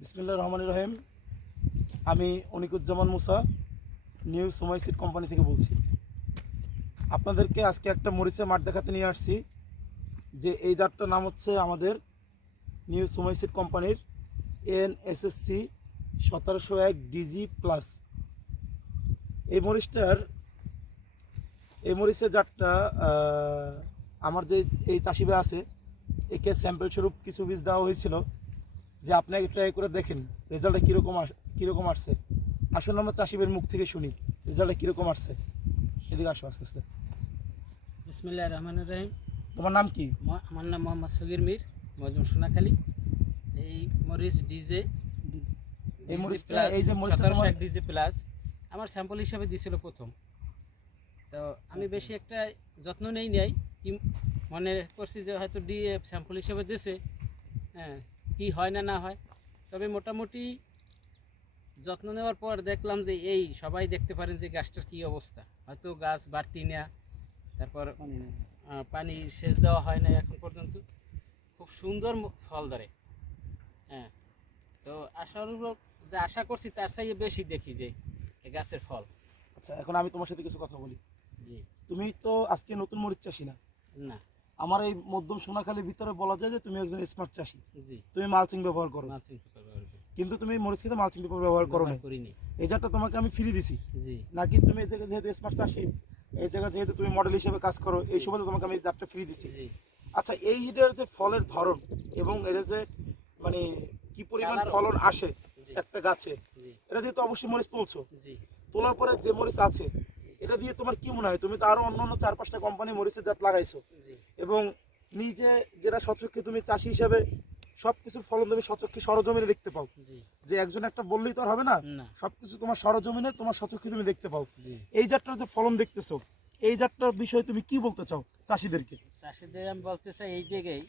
বিসমিল্লা রহমান রহিম। আমি Anikuzzaman Musa, new Somoy sheet company থেকে বলছি। আপনাদেরকে আজকে একটা মরিচের মাঠ দেখাতে নিয়ে আসছি, যে এই জাতটার নাম হচ্ছে আমাদের নিউ সময় সিট কোম্পানির এন এসএসসি সতেরোশো এক ডিজি প্লাস। এই মরিচটার, এই মরিচের জাতটা আমার যে এই চাষি ভাই আছে, একে স্যাম্পল স্বরূপ কিছু বীজ দেওয়া হয়েছিল। যে আপনাকে ট্রাই করে দেখেন রেজাল্টটা কীরকম আস কীরকম আসছে। আসুন আমরা চাষিবের মুখ থেকে শুনি রেজাল্টটা কীরকম আসছে। এদিকে আসো আস্তে আস্তে। বিসমিল্লাহ রহমান রহিম। তোমার নাম কি? আমার নাম মোহাম্মদ সগির মির মজুম সোনাখালী। এই মরিচ ডিজে এই মরিচটা এই যে সতেরোশো এক ডিজে প্লাস আমার স্যাম্পল হিসাবে দিছিল প্রথম। তো আমি বেশি একটা যত্ন নেই নাই কি মনে করছি যে হয়তো ডি স্যাম্পল হিসাবে দিছে। হ্যাঁ। কি হয় না না হয় তবে মোটামুটি যত্ন নেওয়ার পর দেখলাম যে এই সবাই দেখতে পারেন যে গাছটার কি অবস্থা। হয়তো গাছ বাড়তি না তারপর পানি সেচ দেওয়া হয় না এখন পর্যন্ত। খুব সুন্দর ফল ধরে। হ্যাঁ তো আশানুরূপ যে আশা করছি তার চাইয়ে বেশি দেখি যে গাছের ফল। আচ্ছা এখন আমি তোমার সাথে কিছু কথা বলি। জি। তুমি তো আজকে নতুন মরিচ চাষি না? না। আমার এই মধ্যম সোনাখালীর ভিতরে বলা যায় যে তুমি একজন স্মার্ট চাষি। তুমি মালচিং ব্যবহার করো। কিন্তু তুমি মরিচ খেতে মালচিং পেপার ব্যবহার করো না এই জাতটা তোমাকে আমি ফ্রি দিছি। নাকি তুমি এই জায়গায় যেহেতু স্মার্ট চাষি এই জায়গায় যেহেতু তুমি মডেল হিসেবে কাজ করো এই সুবাদে তোমাকে আমি এই জাতটা ফ্রি দিছি। আচ্ছা এই হিটের যে ফলের ধরন এবং এর যে মানে কি পরিমাণ ফলন আসে একটা গাছে এটা দিয়ে তো অবশ্যই মরিচ তুলছো। তোলার পরে যে মরিচ আছে এটা দিয়ে তোমার কি মনে হয়? তুমি তো আরও অন্য অন্য চার পাঁচটা কোম্পানি মরিচের জাত লাগাইছো। এবং নিজে যেটা সচক্ষে তুমি চাষি হিসাবে সব কিছুর ফলন তুমি সচক্ষে সরজমিনে দেখতে পাও। যে একজন একটা বললেই তো আর হবে না। সবকিছু তোমার সরজমিনে তোমার সচক্ষে তুমি দেখতে পাও। এই জাতটার যে ফলন দেখতেছো এই জাতটার বিষয়ে তুমি কি বলতে চাও চাষিদেরকে? চাষিদের আমি বলতে চাই এই দিকেই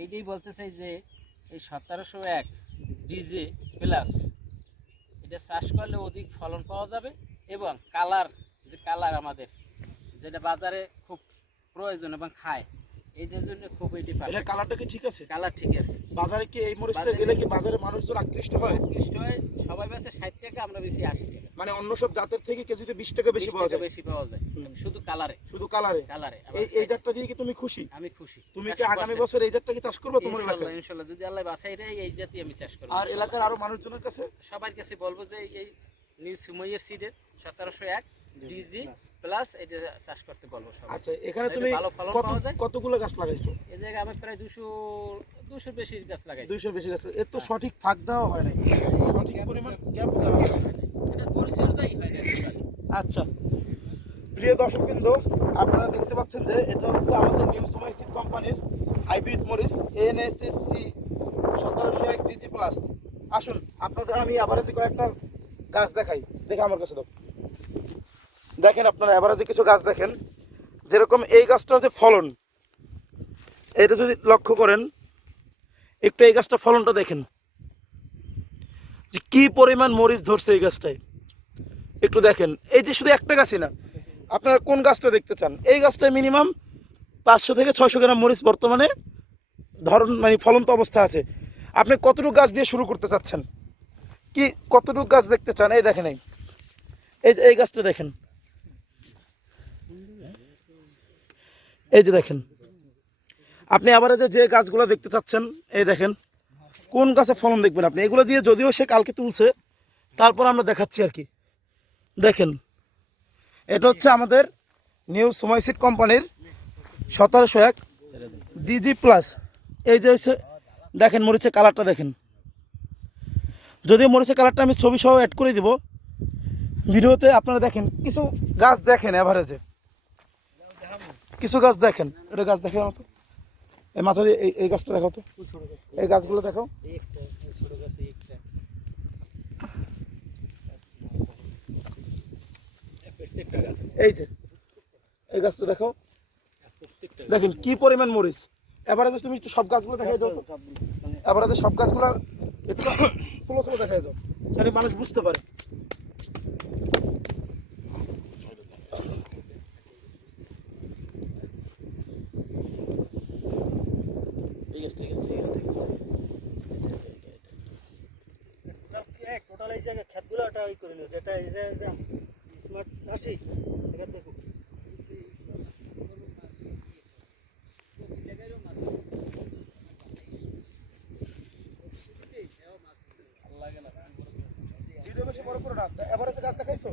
এইটাই বলতে চাই যে এই সতেরোশো এক ডিজে প্লাস এটা চাষ করলে অধিক ফলন পাওয়া যাবে এবং কালার যে কালার আমাদের যেটা বাজারে খুব প্রয়োজন এবং খায় এইটার জন্য খুব এটি এটা কালারটা কি ঠিক আছে? কালার ঠিক আছে। বাজারে কি এই মরিচটা গেলে কি বাজারে মানুষজন আকৃষ্ট হয়? আকৃষ্ট হয় সবাই বেছে ষাট টাকা আমরা বেশি আশি টাকা। মানে অন্য সব জাতের থেকে কেজিতে বিশ টাকা বেশি পাওয়া যায়। বেশি পাওয়া যায়। শুধু কালারে। শুধু কালারে? কালারে এই এই জাতটা দিয়ে কি তুমি খুশি? আমি খুশি। তুমি কি আগামী বছর এই জাতটা কি চাষ করবে তোমার এলাকায়? ইনশাল্লাহ। যদি আল্লাহ বাছাই রায় এই জাতি আমি চাষ করব। আর এলাকার আরও মানুষজনের কাছে? সবার কাছে বলব যে এই নিউ সুমইয়ের সিডের সতেরোশো এক ডিজি প্লাস এটা চাষ করতে বলব সবাই। আচ্ছা এখানে তুমি কত কতগুলো গাছ লাগাইছো? এই জায়গায় আমি প্রায় দুশো দুশো বেশি গাছ লাগাইছি। দুইশো বেশি গাছ এর তো সঠিক ফাঁক দেওয়া হয় সঠিক পরিমাণ গ্যাপ দেওয়া হয় এটা পরিচর্যাই হয় না আচ্ছা প্রিয় দর্শকবৃন্দ আপনারা দেখতে পাচ্ছেন যে এটা হচ্ছে আমাদের নিউ সময় সিড কোম্পানির হাইব্রিড মরিচ এনএসএসসি সতেরোশো এক ডিজি প্লাস আসুন আপনাদের আমি অ্যাভারেজে কয়েকটা গাছ দেখাই। দেখে আমার কাছে দাও। দেখেন আপনারা অ্যাভারেজে কিছু গাছ দেখেন, যেরকম এই গাছটার যে ফলন, এটা যদি লক্ষ্য করেন, একটু এই গাছটার ফলনটা দেখেন। যে কি পরিমাণ মরিচ ধরছে এই গাছটায়। একটু দেখেন, এই যে শুধু একটা গাছই না, আপনারা কোন গাছটা দেখতে চান? এই গাছটায় মিনিমাম পাঁচশো থেকে ছয়শো গ্রাম মরিচ বর্তমানে ধরন মানে ফলন্ত অবস্থা আছে। আপনি কতটুকু গাছ দিয়ে শুরু করতে চাচ্ছেন? কি কতটুকু গাছ দেখতে চান? এই দেখেন, এই। এই গাছটা দেখেন। এই যে দেখেন। আপনি আবার যে গাছগুলো দেখতে চাচ্ছেন, এই দেখেন। কোন গাছে ফলন দেখবেন আপনি? এগুলো দিয়ে যদিও সে কালকে তুলছে, তারপর আমরা দেখাচ্ছি আর কি। দেখেন, এটা হচ্ছে আমাদের নিউ সুমাইসিট কোম্পানির সতেরোশো এক ডিজি প্লাস। এই যে হচ্ছে দেখেন মরিচের কালারটা দেখেন। যদিও মরিচের কালারটা আমি ছবি সহ অ্যাড করে দিব, ভিডিওতে আপনারা দেখেন, কিছু গাছ দেখেন অ্যাভারেজে কিছু গাছ দেখেন এটা গাছ দেখে মতো এই মাথা দিয়ে এই- গাছটা দেখাও তো। এই গাছগুলো দেখাও। এই যে এই গাছটা দেখাও। দেখেন কি পরিমাণ মরিচ। এবারে তুমি একটু সব গাছগুলো দেখা যাও তো। এবারে সব গাছগুলো একটু স্লো স্লো দেখা যাও। যাতে মানুষ বুঝতে পারে। ঠিক আছে ঠিক আছে ঠিক আছে ঠিক আছে হাতগুলোটা ওই করে নিও যেটা এই যে স্মার্ট চাষি এটা দেখো। ভিডিও বেশি বড় করো না এভারেজে গাছ দেখাইছো